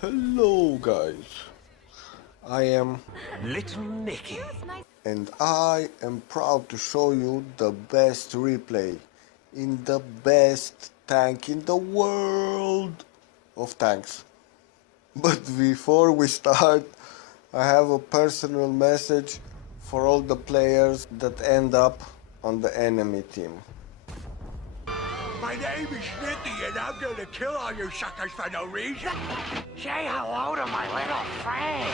Hello guys, I am Little Nicky. and I am proud to show you the best replay in the best tank in the world of tanks. But before we start, I have a personal message for all the players that end up on the enemy team. My name is Nicky, and I'm gonna kill all you suckers for no reason. Say hello to my little friend.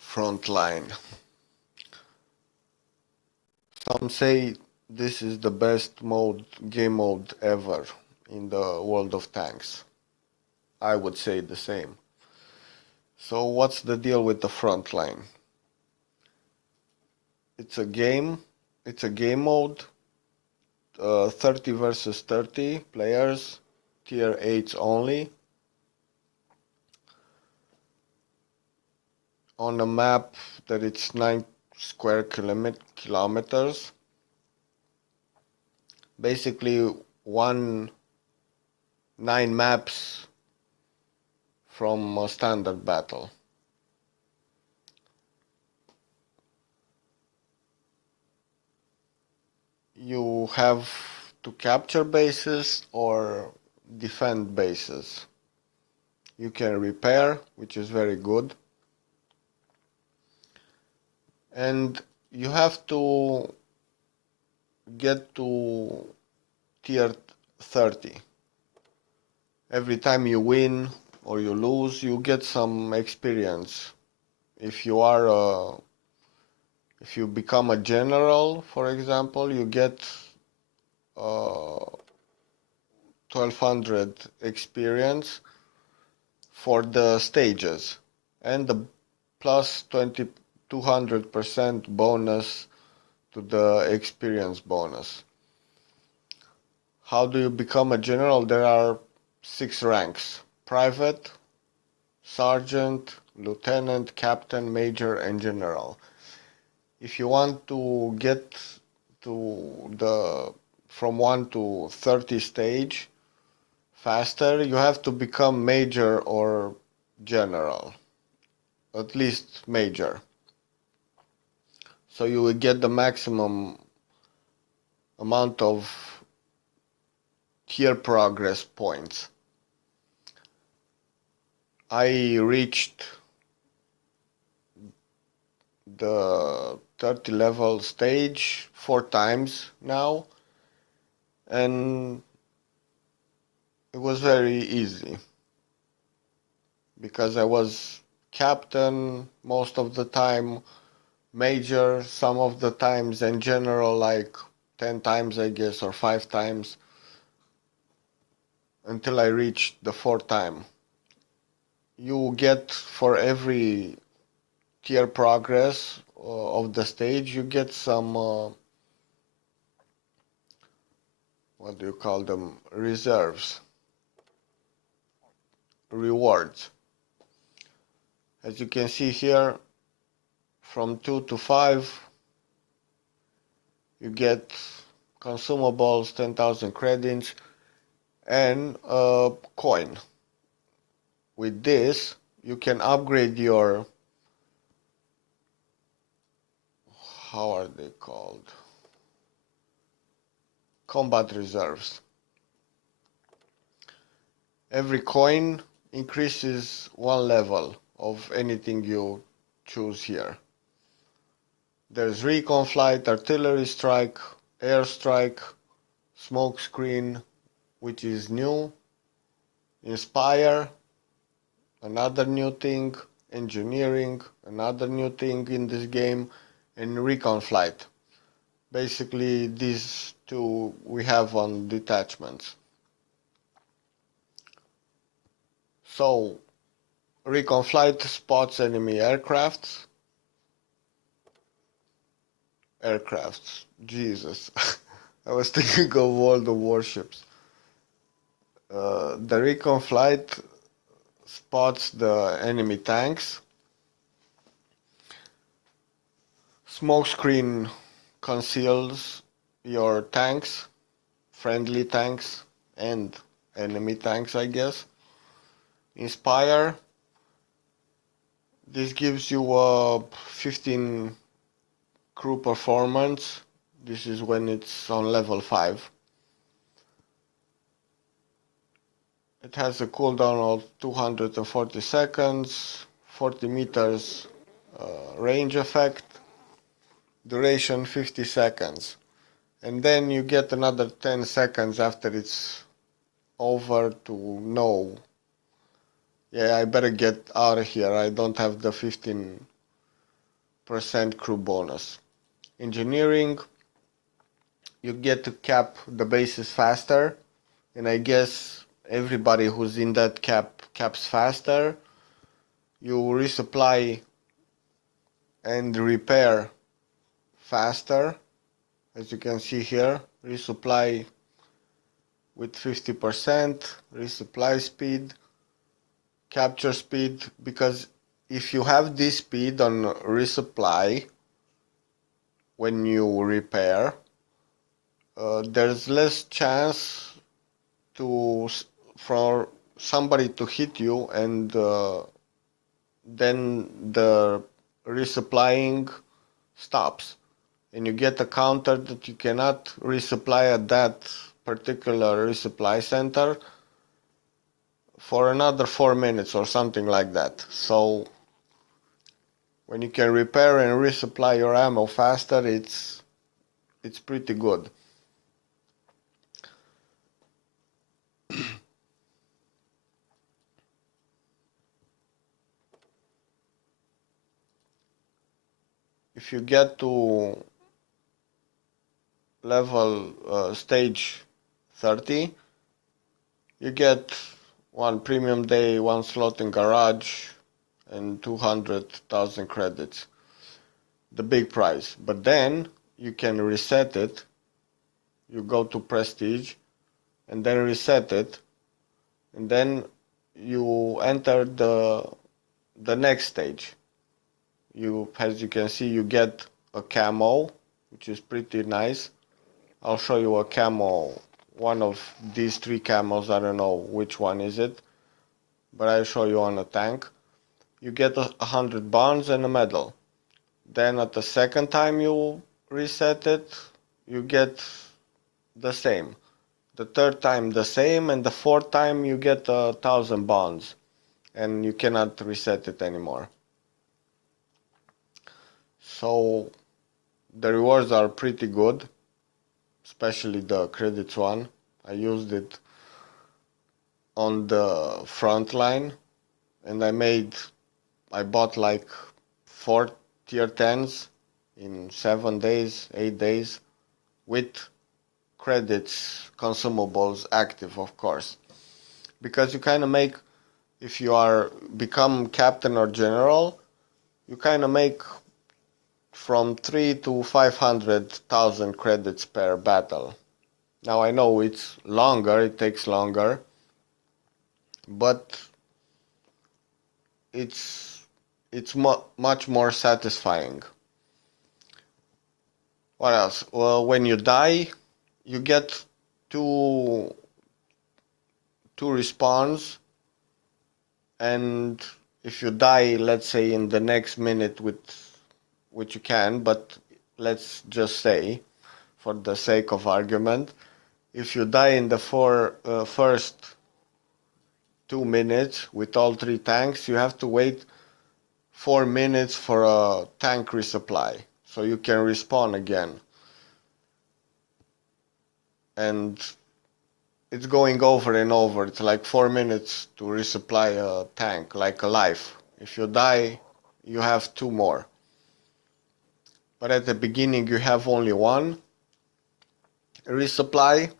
Frontline. Some say this is the best game mode ever in the world of tanks. I would say the same. So what's the deal with the Frontline? It's a game. It's a game mode. 30 versus 30 players, tier 8s only, on a map that it's 9 square kilometers. Basically, 9 maps from a standard battle. You have to capture bases or defend bases. You can repair, which is very good. And you have to get to tier 30. Every time you win or you lose, you get some experience. If you if you become a general, for example, you get 1200 experience for the stages and the plus 200% bonus to the experience bonus. How do you become a general? There are 6 ranks: private, sergeant, lieutenant, captain, major, and general. If you want to get to the from 1 to 30 stage faster, you have to become major or general, at least major. So you will get the maximum amount of tier progress points. I reached the 30 level stage 4 times now, and it was very easy because I was captain most of the time, major some of the times, and general like 10 times I guess, or 5 times, until I reached the 4th time. You get, for every tier progress of the stage, you get some what do you call them, reserves, rewards. As you can see here, from 2 to 5 you get consumables, 10,000 credits, and a coin. With this you can upgrade your, how are they called, combat reserves. Every coin increases 1 level of anything you choose here. There's recon flight, artillery strike, air strike, smoke screen, which is new, inspire, another new thing, engineering, another new thing in this game, and recon flight. Basically these two we have on detachments. So recon flight spots enemy aircrafts. Jesus. I was thinking of World of Warships. The recon flight spots the enemy tanks. Smokescreen conceals your tanks friendly tanks and enemy tanks, I guess. Inspire, this gives you a 15 crew performance. This is when it's on level 5. It has a cooldown of 240 seconds, 40 meters range effect, duration 50 seconds. And then you get another 10 seconds after it's over to know, yeah, I better get out of here. I don't have the 15% crew bonus. Engineering, you get to cap the bases faster, and I guess everybody who's in that caps faster. You resupply and repair faster, as you can see here. Resupply with 50%, resupply speed, capture speed, because if you have this speed on resupply when you repair, there's less chance to for somebody to hit you, and then the resupplying stops, and you get a counter that you cannot resupply at that particular resupply center for another 4 minutes or something like that. So when you can repair and resupply your ammo faster, it's pretty good. If you get to level stage 30, you get one premium day, one slot in garage, and 200,000 credits. The big prize. But then you can reset it. You go to prestige and then reset it, and then you enter the next stage. You, as you can see, you get a camo, which is pretty nice. I'll show you a camo, one of these 3 camos, I don't know which one is it, but I'll show you on a tank. You get 100 bonds and a medal. Then at the second time you reset it, you get the same. The third time the same, and the fourth time you get 1,000 bonds, and you cannot reset it anymore. So the rewards are pretty good, especially the credits one. I used it on the Frontline, and I bought like 4 tier 10s in 7 days, 8 days, with credits, consumables active, of course. Because you kind of make, if you are become captain or general, you kind of make from 3 to 500,000 credits per battle. Now I know it's longer, it takes longer, but it's much more satisfying. What else? Well, when you die, you get two respawns, and if you die, let's say in the next minute, which you can, but let's just say, for the sake of argument, if you die in the first 2 minutes with all 3 tanks, you have to wait 4 minutes for a tank resupply, so you can respawn again. And it's going over and over. It's like 4 minutes to resupply a tank, like a life. If you die, you have 2 more. But at the beginning, you have only 1 resupply,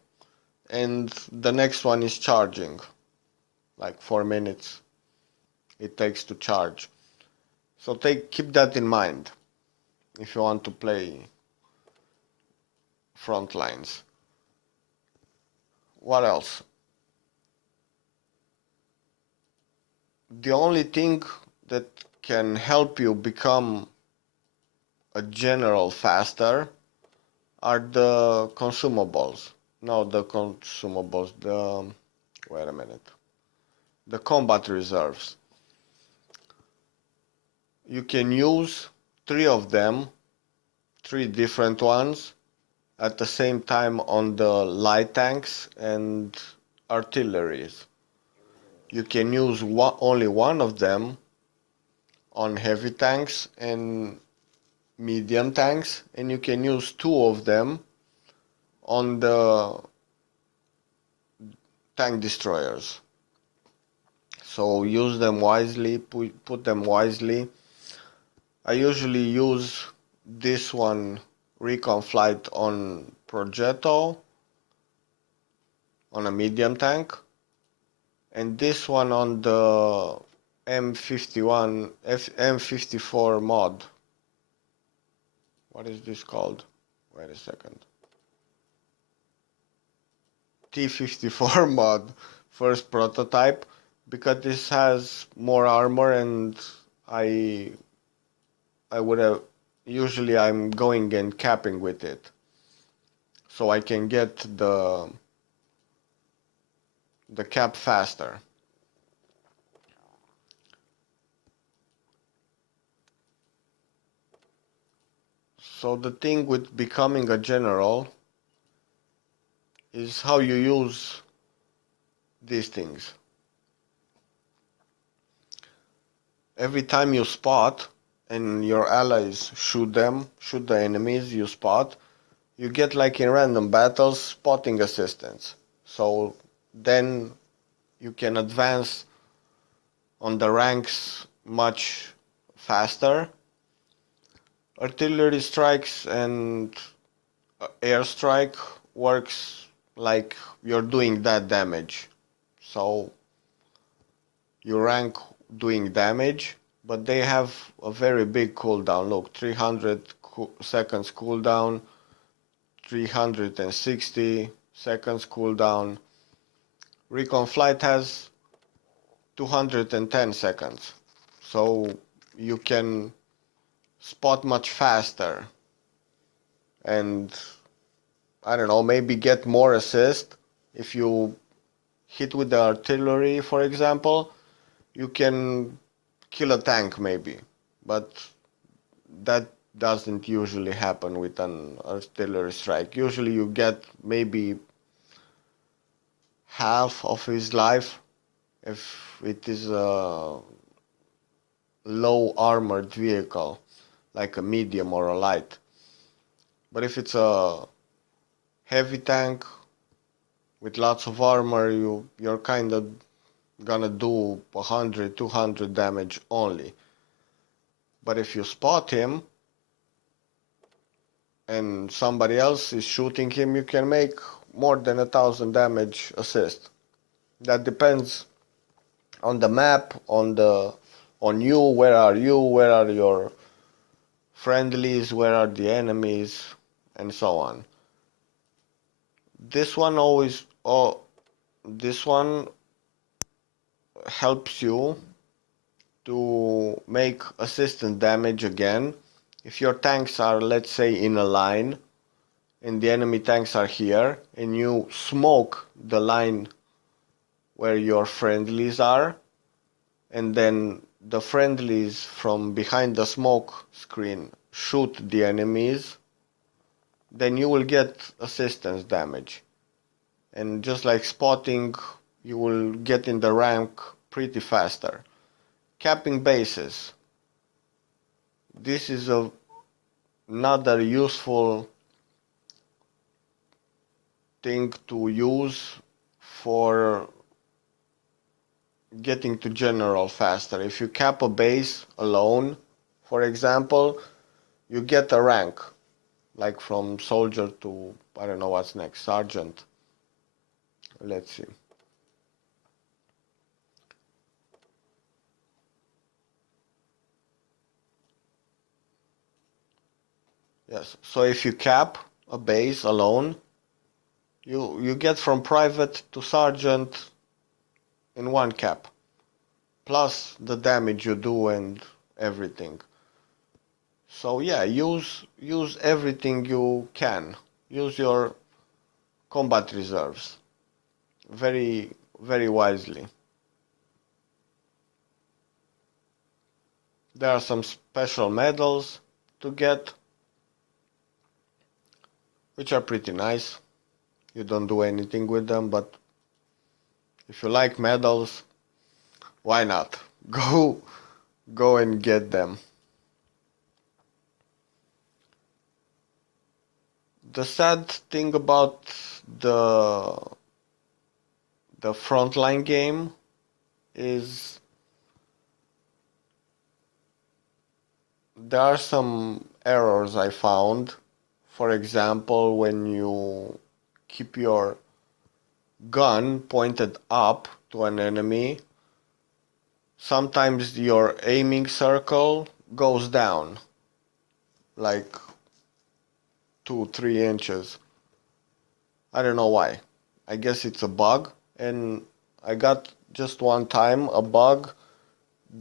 and the next one is charging. Like 4 minutes it takes to charge. So keep that in mind if you want to play Frontlines. What else? The only thing that can help you become a general faster are the consumables. no, the consumables, wait a minute, the combat reserves. You can use three of them, three different ones, at the same time on the light tanks and artilleries. You can use only one of them on heavy tanks and medium tanks, and you can use two of them on the tank destroyers. So use them wisely, put them wisely. I usually use this one recon flight on Progetto on a medium tank, and this one on the M51 M54 mod. What is this called? Wait a second. T54 mod, first prototype, because this has more armor, and I would have, usually I'm going and capping with it, so I can get the cap faster. So the thing with becoming a general is how you use these things. Every time you spot and your allies shoot the enemies you spot, you get, like in random battles, spotting assistance. So then you can advance on the ranks much faster. Artillery strikes and airstrike works like you're doing that damage. So you rank doing damage, but they have a very big cooldown. Look, 300 seconds cooldown, 360 seconds cooldown. Recon flight has 210 seconds. So you can spot much faster and, I don't know, maybe get more assist. If you hit with the artillery, for example, you can kill a tank maybe, but that doesn't usually happen with an artillery strike. Usually you get maybe half of his life if it is a low armored vehicle, like a medium or a light. But if it's a heavy tank with lots of armor, you're kind of gonna do 100, 200 damage only. But if you spot him and somebody else is shooting him, you can make more than 1,000 damage assist. That depends on the map, on you, where are your friendlies, where are the enemies, and so on. This one this one helps you to make assistant damage again. If your tanks are, let's say, in a line and the enemy tanks are here, and you smoke the line where your friendlies are, and then the friendlies from behind the smoke screen shoot the enemies, then you will get assistance damage. And just like spotting, you will get in the rank pretty faster. Capping bases. This is another useful thing to use for getting to general faster. If you cap a base alone, for example, you get a rank, like from soldier to, I don't know what's next, sergeant. Let's see. Yes, so if you cap a base alone, you get from private to sergeant in one cap, plus the damage you do and everything. So yeah, use everything you can. Use your combat reserves very, very wisely. There are some special medals to get, which are pretty nice. You don't do anything with them, but if you like medals, why not? Go and get them. The sad thing about the the Frontline game is there are some errors I found. For example, when you keep your gun pointed up to an enemy, sometimes your aiming circle goes down like 2-3 inches. I don't know why. I guess it's a bug, and I got just one time a bug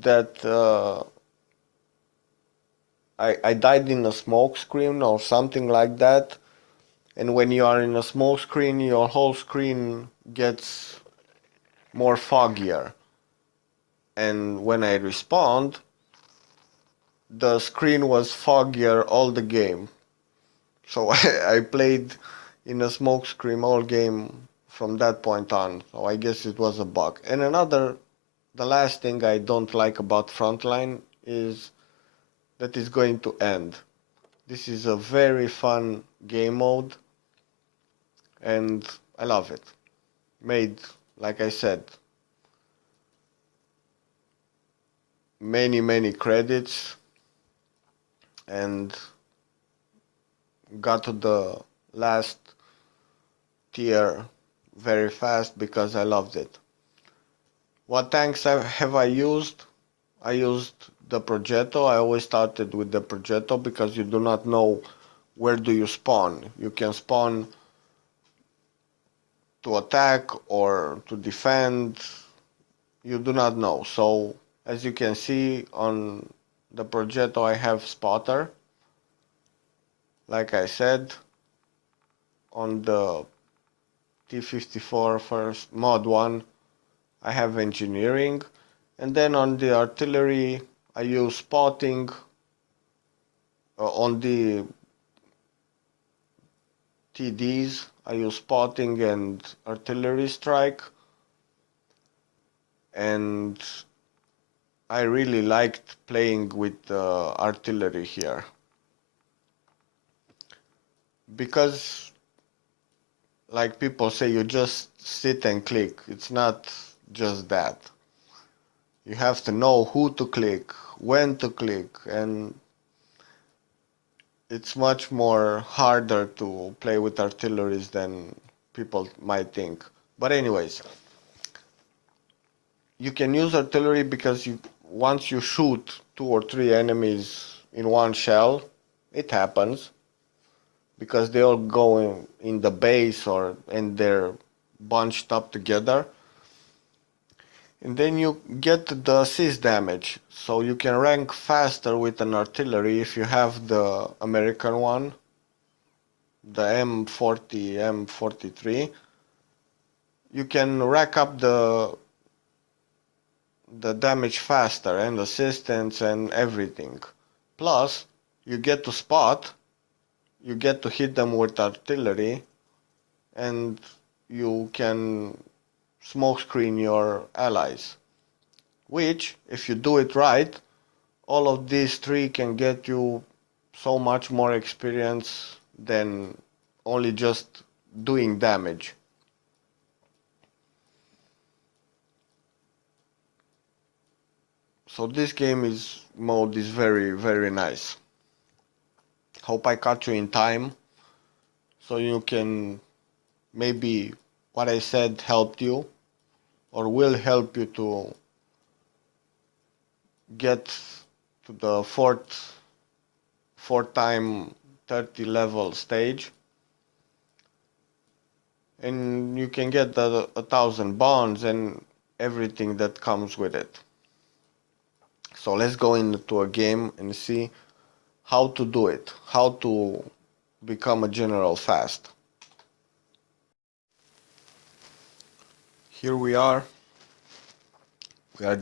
that I died in a smoke screen or something like that. And when you are in a smoke screen, your whole screen gets more foggier. And when I respawned, the screen was foggier all the game. So I played in a smoke screen all game from that point on. So I guess it was a bug. And the last thing I don't like about Frontline is that it's going to end. This is a very fun game mode, and I love it. Made, like I said, many credits, and got to the last tier very fast because I loved it. What tanks have I used? I used the Progetto. I always started with the Progetto because you do not know where do you spawn. You can spawn to attack or to defend. You do not know. So as you can see on the Progetto, I have spotter. Like I said, on the T-54 first mod 1, I have engineering, and then on the artillery I use spotting. On the TDs I use spotting and artillery strike, and I really liked playing with artillery here because, like people say, you just sit and click. It's not just that. You have to know who to click, when to click, and it's much more harder to play with artilleries than people might think. But anyways, you can use artillery because once you shoot 2 or 3 enemies in one shell, it happens because they all go in the base and they're bunched up together. And then you get the assist damage, so you can rank faster with an artillery if you have the American one, the M40, M43. You can rack up the damage faster and assistance and everything. Plus, you get to spot, you get to hit them with artillery, and you can smoke screen your allies. Which, if you do it right, all of these 3 can get you so much more experience than only just doing damage. So this mode is very nice. Hope I caught you in time so you can maybe what I said helped you or will help you to get to the fourth time 30 level stage, and you can get the 1,000 bonds and everything that comes with it. So let's go into a game and see how to do it, how to become a general fast. Here we are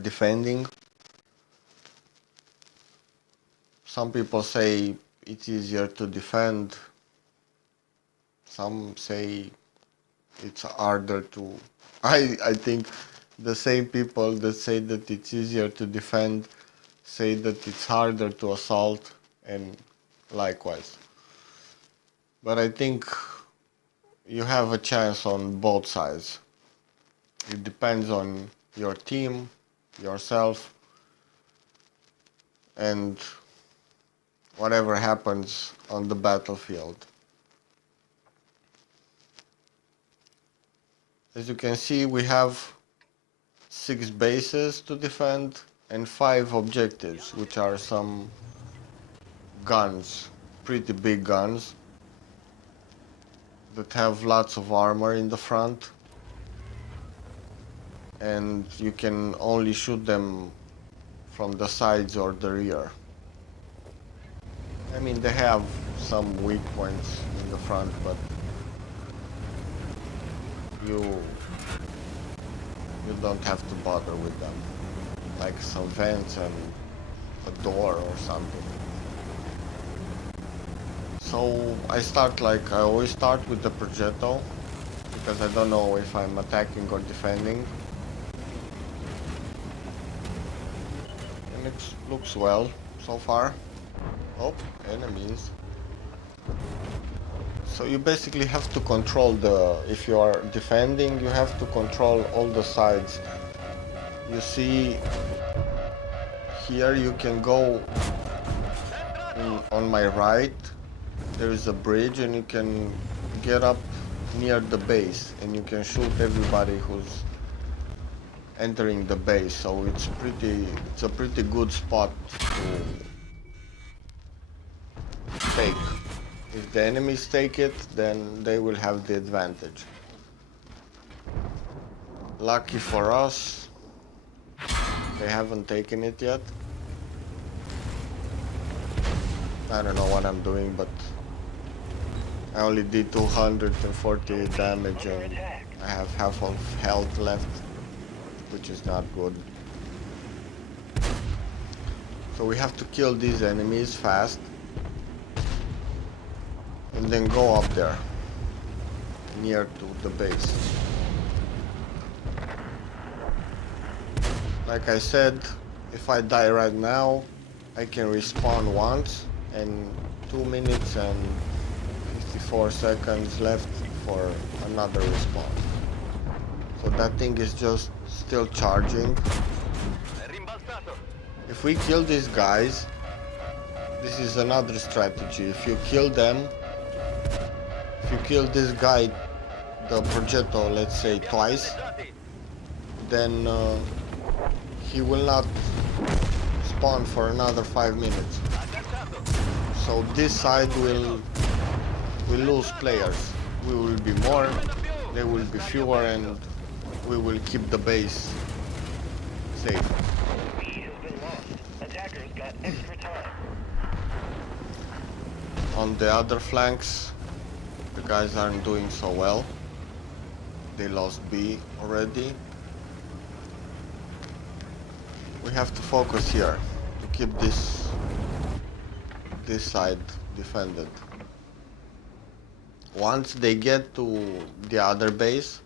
defending. Some people say it's easier to defend. Some say it's harder to... I think the same people that say that it's easier to defend say that it's harder to assault, and likewise. But I think you have a chance on both sides. It depends on your team, yourself, and whatever happens on the battlefield. As you can see, we have 6 bases to defend and 5 objectives, which are some guns, pretty big guns that have lots of armor in the front, and you can only shoot them from the sides or the rear. I mean, they have some weak points in the front, but you don't have to bother with them, like some vents and a door or something. So I always start with the Progetto, because I don't know if I'm attacking or defending. And it looks well so far. Oh, enemies. So you basically have to control if you are defending, you have to control all the sides. You see here you can go on my right, there is a bridge, and you can get up near the base and you can shoot everybody who's entering the base. So it's a pretty good spot to take. If the enemies take it, then they will have the advantage. Lucky for us, they haven't taken it yet. I don't know what I'm doing, but I only did 248 damage and I have half of health left, which is not good. So we have to kill these enemies fast and then go up there near to the base. Like I said, if I die right now, I can respawn once, and 2 minutes and 54 seconds left for another respawn. So that thing is just still charging. If we kill these guys, this is another strategy. If you kill them, if you kill this guy, the Progetto, let's say twice, then he will not spawn for another 5 minutes. So this side will lose players. We will be more, they will be fewer, and we will keep the base safe. On the other flanks, the guys aren't doing so well. They lost B already. We have to focus here to keep this side defended. Once they get to the other base,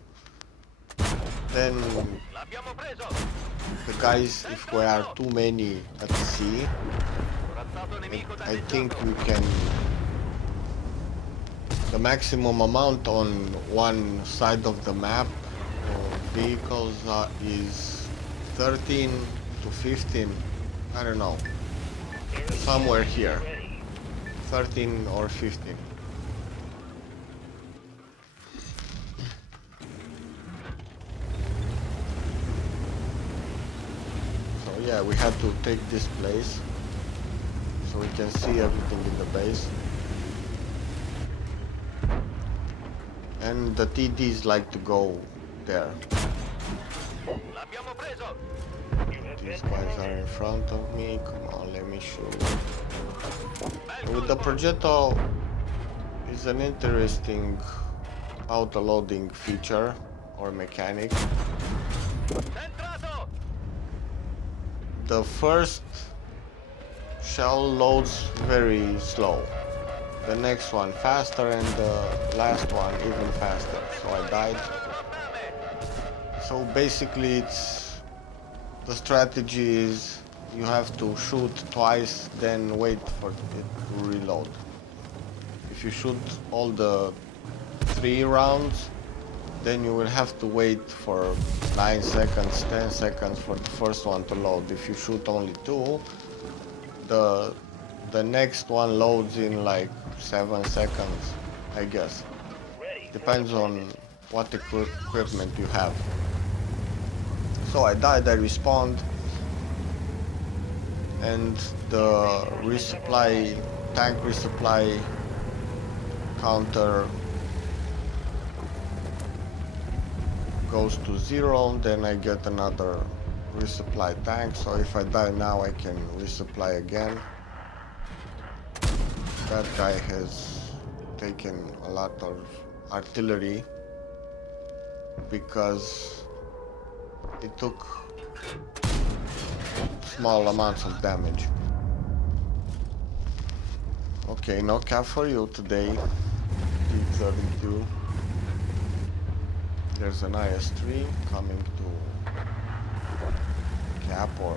then the guys, if we are too many at sea, I think we can... The maximum amount on one side of the map of vehicles is 13 to 15, I don't know, somewhere here, 13 or 15. So yeah, we had to take this place so we can see everything in the base. And the TDs like to go there. These guys are in front of me. Come on, let me shoot. With the Progetto is an interesting auto-loading feature or mechanic. The first shell loads very slow. The next one faster and the last one even faster. So I died. So basically the strategy is you have to shoot twice, then wait for it to reload. If you shoot all the 3 rounds, then you will have to wait for 9 seconds, 10 seconds for the first one to load. If you shoot only 2, the next one loads in like 7 seconds, I guess. Depends on what equipment you have. So I died, I respawned, and the tank resupply counter goes to 0, then I get another resupply tank. So if I die now, I can resupply again. That guy has taken a lot of artillery because it took small amounts of damage. Okay, no cap for you today, T-32. There's an IS-3 coming to cap or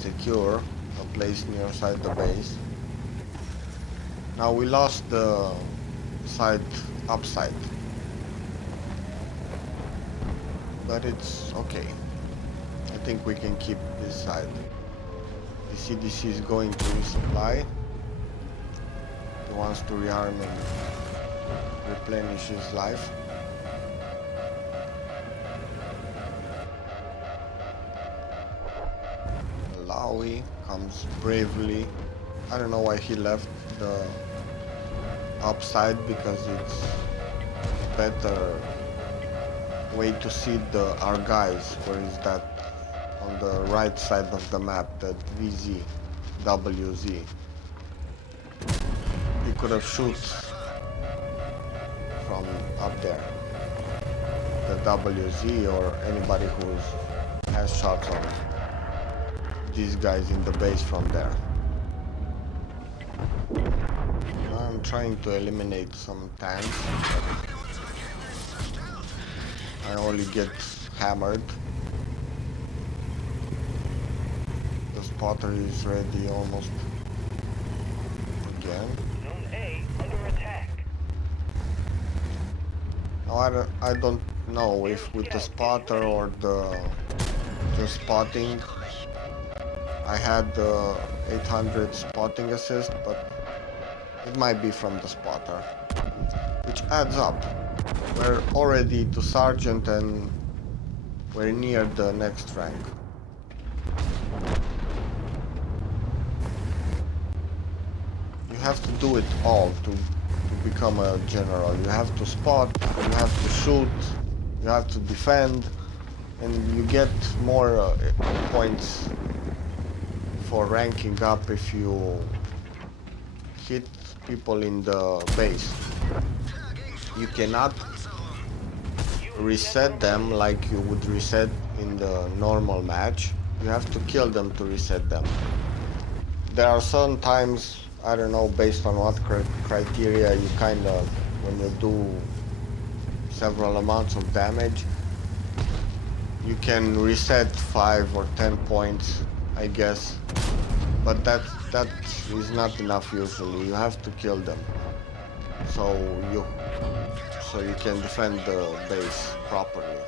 secure a place near side the base. Now we lost the upside, but it's okay. I think we can keep this side. The CDC is going to resupply. He wants to rearm and replenish his life. Malawi comes bravely. I don't know why he left the upside, because it's a better way to see our guys. Where is that? On the right side of the map, that VZ, WZ. He could have shoot from up there. The WZ or anybody who has shots on these guys in the base from there. I'm trying to eliminate some tanks. I only get hammered. The spotter is ready almost again. Zone A under attack. Now I don't know if with the spotter or the spotting. I had the 800 spotting assist, but it might be from the spotter, which adds up. We're already to sergeant and we're near the next rank. You have to do it all to become a general. You have to spot, you have to shoot, you have to defend, and you get more points for ranking up if you hit people in the base. You cannot reset them like you would reset in the normal match. You have to kill them to reset them. There are some times, I don't know based on what criteria you kind of, when you do several amounts of damage, you can reset 5 or 10 points, I guess, but that is not enough usually. You have to kill them, so you can defend the base properly.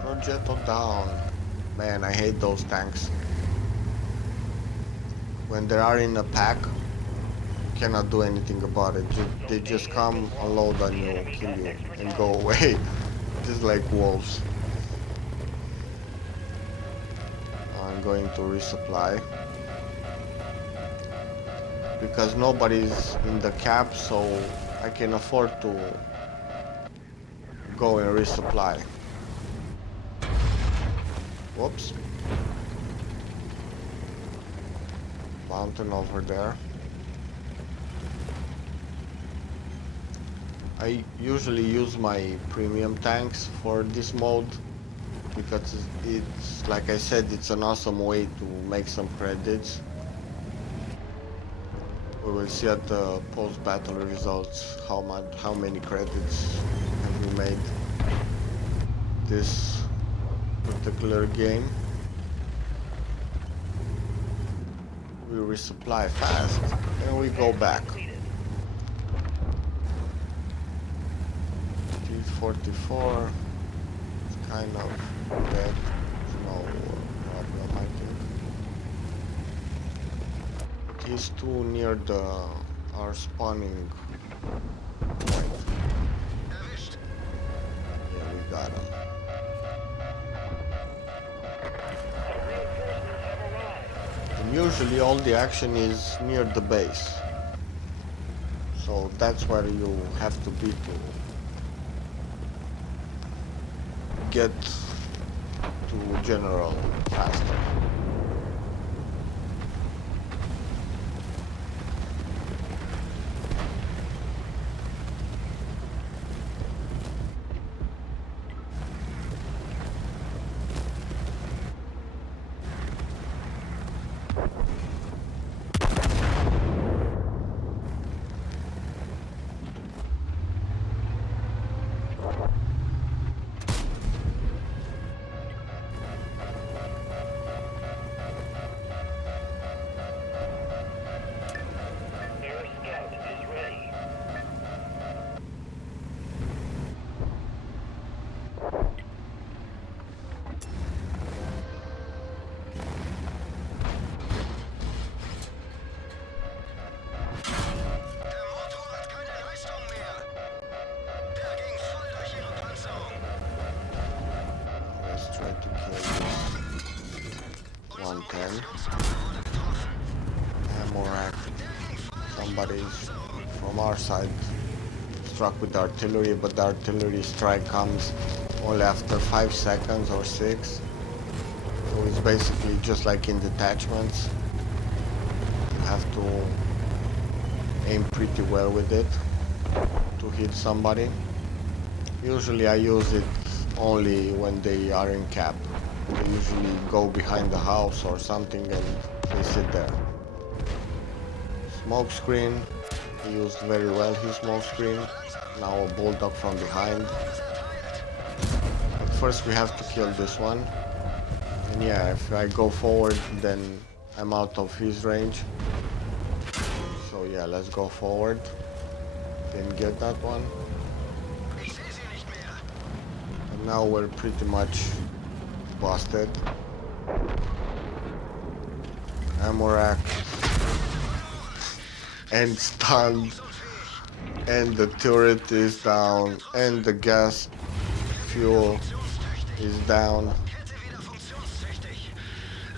Progetto down. Man, I hate those tanks. When they are in a pack, you cannot do anything about it. They just come, unload on you, kill you, and go away. Just like wolves. I'm going to resupply. Because nobody's in the cap, so I can afford to go and resupply. Whoops. Mountain over there. I usually use my premium tanks for this mode because it's like I said, it's an awesome way to make some credits. We will see at the post-battle results how many credits have we made this particular game. We resupply fast and we go back. T-44 is kind of dead. No problem, I think. But he's too near our spawning point. Yeah, we got him. And usually all the action is near the base. So that's where you have to be to get to general faster. Air scout is ready. Der Motor hat keine Leistung mehr. Der ging voll durch ihre Panzerung. Let's try to kill this 110. Ammo rack. Somebody's from our side struck with artillery, but the artillery strike comes only after 5 seconds or 6. So it's basically just like in detachments. You have to aim pretty well with it to hit somebody. Usually I use it only when they are in cap. They usually go behind the house or something and they sit there. Smoke screen, he used very well his smoke screen. Now a bulldog from behind. But first we have to kill this one. And yeah, if I go forward then I'm out of his range. So yeah, let's go forward. Didn't get that one. And now we're pretty much busted. Ammo rack. And stunned. And the turret is down. And the gas fuel is down.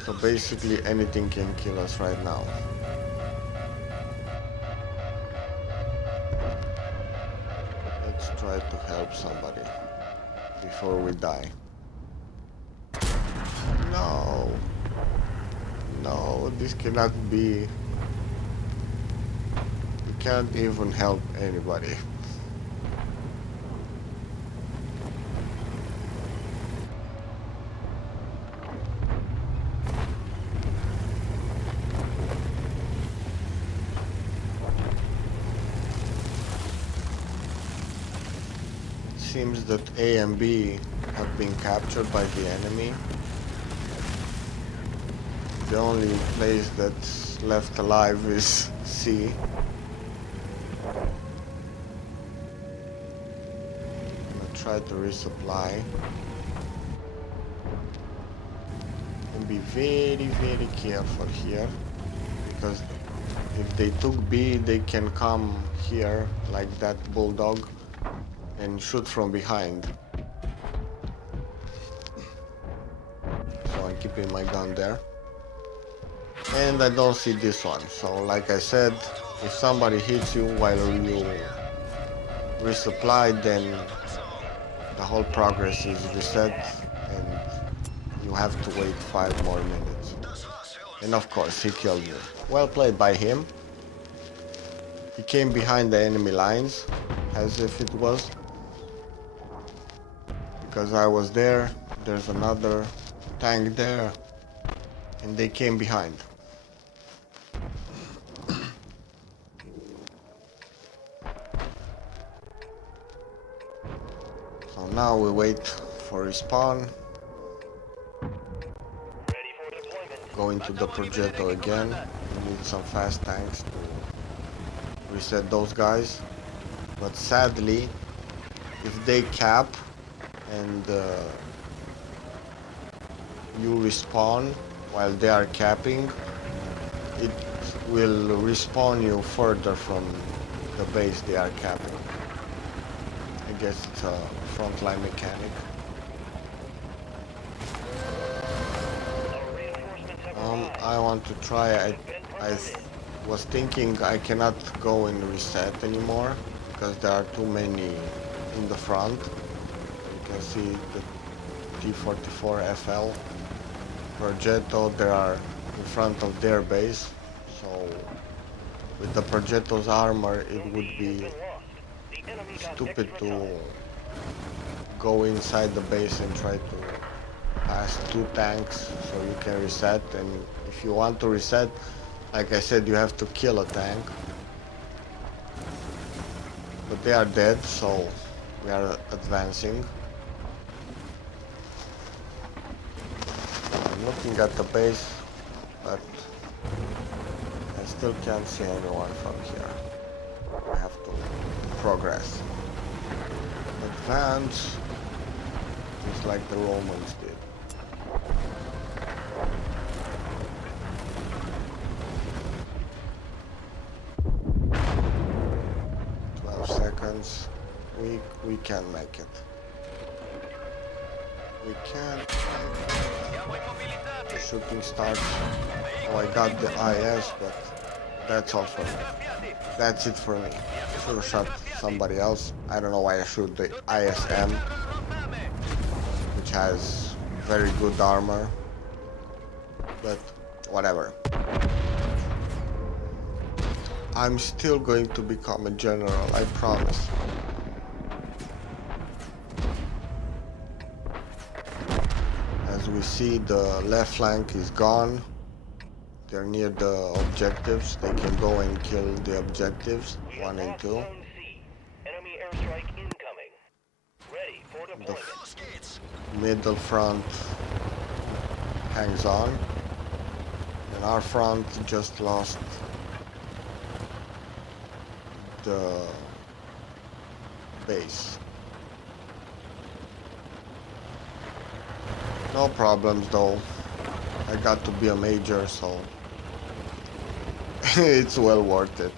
So basically anything can kill us right now. Let's try to help somebody before we die. No. No, this cannot be. We can't even help anybody. Seems that A and B have been captured by the enemy. The only place that's left alive is C. I'm gonna try to resupply. And be very, very careful here. Because if they took B, they can come here like that bulldog and shoot from behind. So I'm keeping my gun there. And I don't see this one. So like I said, if somebody hits you while you resupply, then the whole progress is reset and you have to wait 5 more minutes. And of course he killed me. Well played by him. He came behind the enemy lines. as if it was. Because I was there, there's another tank there, and they came behind. So now we wait for respawn, Ready for deployment. go into the Progetto again. We need some fast tanks to reset those guys. But sadly, if they cap and you respawn while they are capping, it will respawn you further from the base they are capping. I guess it's a frontline mechanic. Our reinforcements have arrived. I want to try. I was thinking I cannot go in reset anymore because there are too many in the front. You can see the T-44 FL Progetto, they are in front of their base. So with the Progetto's armor, it would be Been lost. The enemy got stupid extra to time. go inside the base and try to pass two tanks so you can reset. And if you want to reset, like I said, you have to kill a tank. But they are dead, so we are advancing. I'm looking at the base, but I still can't see anyone from here. I have to progress. Advance, just like the Romans did. Seconds. We can make it. We can make it. Shooting starts. Oh, I got the IS, but that's all for me. That's it for me. Should have shot somebody else. I don't know why I shoot the ISM, which has very good armor, but whatever. I'm still going to become a general, I promise. As we see, the left flank is gone. They're near the objectives. They can go and kill the objectives, 1 and 2. Zone C. Enemy airstrike incoming. Ready for deployment. The middle front hangs on. And our front just lost the base. No problems though. I got to be a major, so it's well worth it.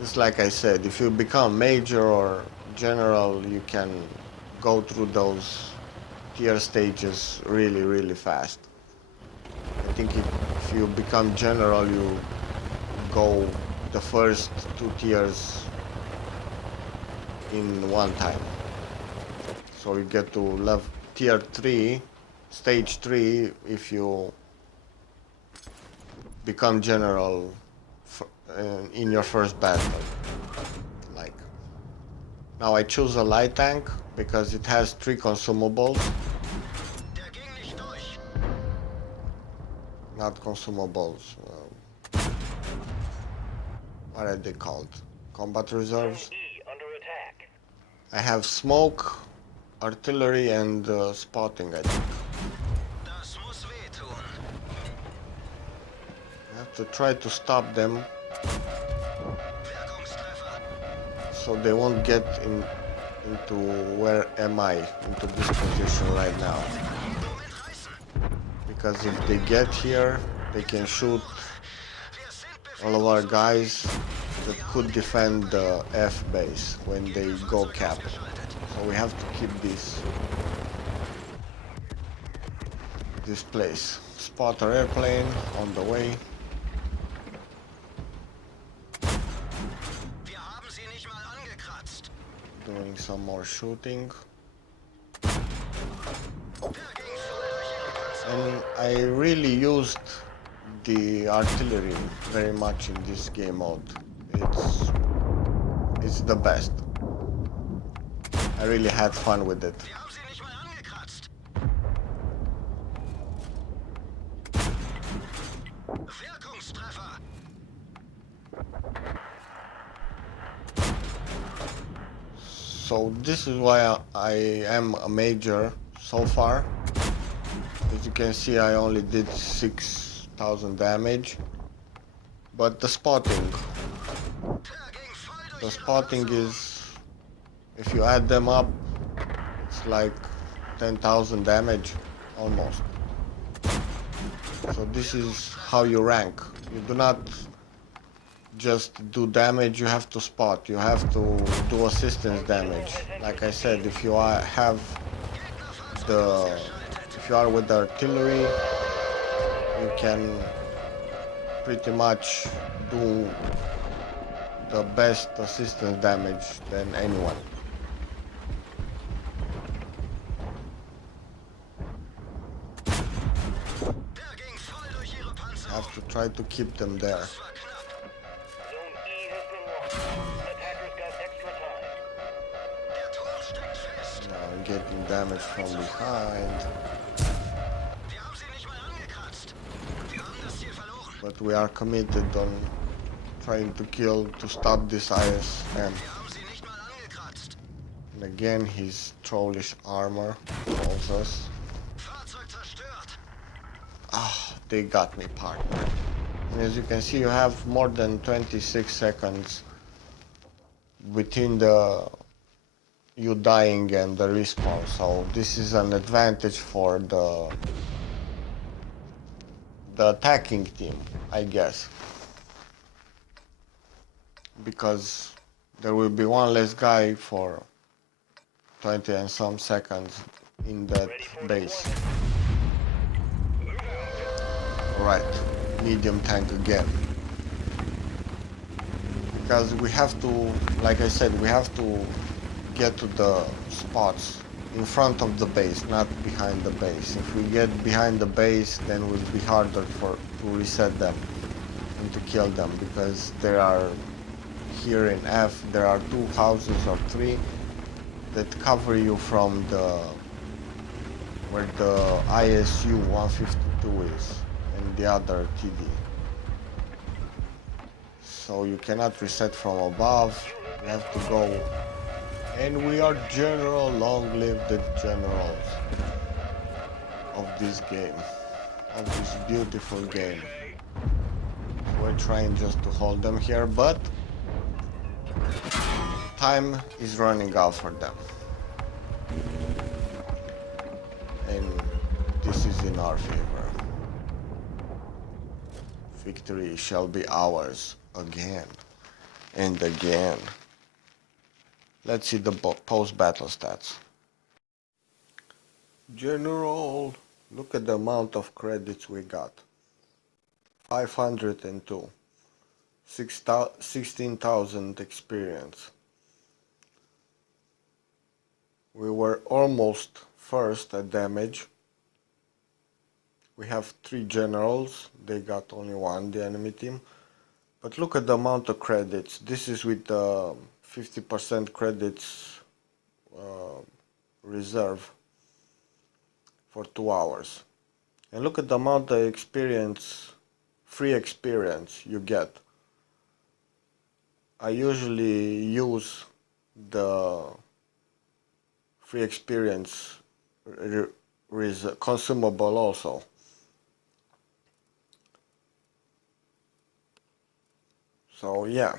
Just like I said, if you become major or general, you can go through those tier stages really fast. I think if you become general, you go the first 2 tiers in one time. So you get to level tier 3, stage 3 if you become general in your first battle. Like now I choose a light tank because it has 3 consumables. Not consumables. What are they called? Combat reserves? E under attack. I have smoke, artillery, and spotting, I think. I have to try to stop them so they won't get into where am I, into this position right now. Because if they get here, they can shoot all of our guys that could defend the F base when they go cap. So we have to keep this place. Spot our airplane on the way. Doing some more shooting. And I really used the artillery very much in this game mode. it's the best. I really had fun with it. Wir haben sie nicht mal angekratzt. Wirkungstreffer. So this is why I am a major so far. As you can see, I only did 6,000 damage. But the spotting is, if you add them up, it's like 10,000 damage almost. So this is how you rank. You do not just do damage, you have to spot, you have to do assistance damage. Like I said, if you are with the artillery, you can pretty much do the best assistance damage than anyone. Have to try to keep them there. Zone E has been lost. Attackers got extra time. Now I'm getting damage from behind. But we are committed on trying to stop this ISM. And again, his trollish armor follows us. They got me, partner. And as you can see, you have more than 26 seconds between you dying and the respawn. So this is an advantage for the attacking team, I guess. Because there will be one less guy for 20 and some seconds in that base. Right, medium tank again. Because we have to, like I said, we have to get to the spots in front of the base, not behind the base. If we get behind the base, then it will be harder to reset them and to kill them, because there are, here in F, there are 2 houses or 3 that cover you from where the ISU 152 is, and the other TD. So you cannot reset from above, you have to go. And we are general, long live the generals of this game, of this beautiful game. We're trying just to hold them here, but time is running out for them. And this is in our favor. Victory shall be ours again and again. Let's see the post-battle stats. General, look at the amount of credits we got. 502. 16,000 experience. We were almost first at damage. We have 3 generals, they got only 1, the enemy team. But look at the amount of credits. This is with 50% credits reserve for 2 hours. And look at the amount of experience, free experience you get. I usually use the free experience consumable also. So yeah,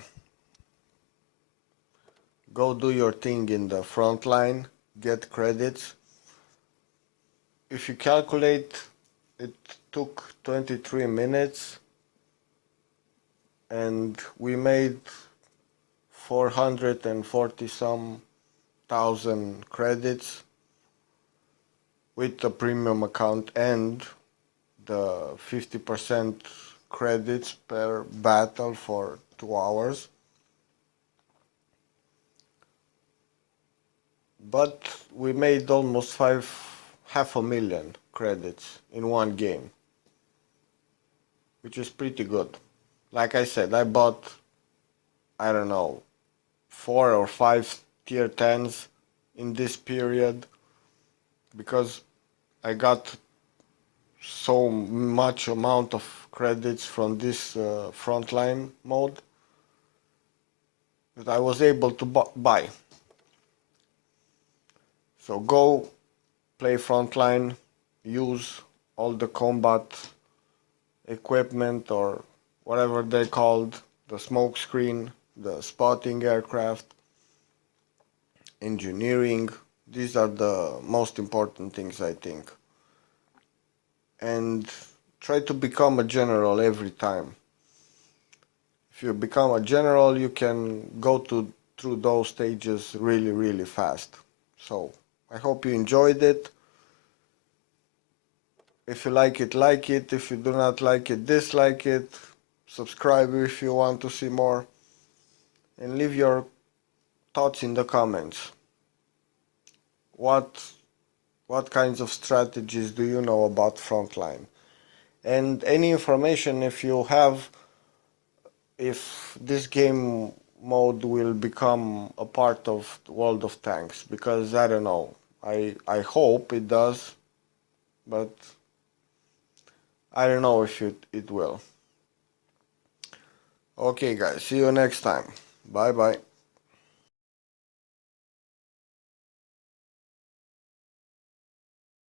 go do your thing in the Frontline, get credits. If you calculate, it took 23 minutes and we made 440 some thousand credits with the premium account and the 50% credits per battle for 2 hours. But we made almost 500,000 credits in one game, which is pretty good. Like I said, I bought, I don't know, 4 or 5 tier 10s in this period, because I got so much amount of credits from this Frontline mode that I was able to buy. So go play Frontline, use all the combat equipment or whatever they called, the smoke screen, the spotting aircraft, engineering. These are the most important things, I think. And try to become a general every time. If you become a general, you can go through those stages really, really fast. So I hope you enjoyed it. If you like it, like it. If you do not like it, dislike it. Subscribe if you want to see more. And leave your thoughts in the comments. What kinds of strategies do you know about Frontline? And any information if you have, if this game mode will become a part of World of Tanks, because I don't know. I hope it does, but I don't know if it will. Okay guys, see you next time. Bye bye.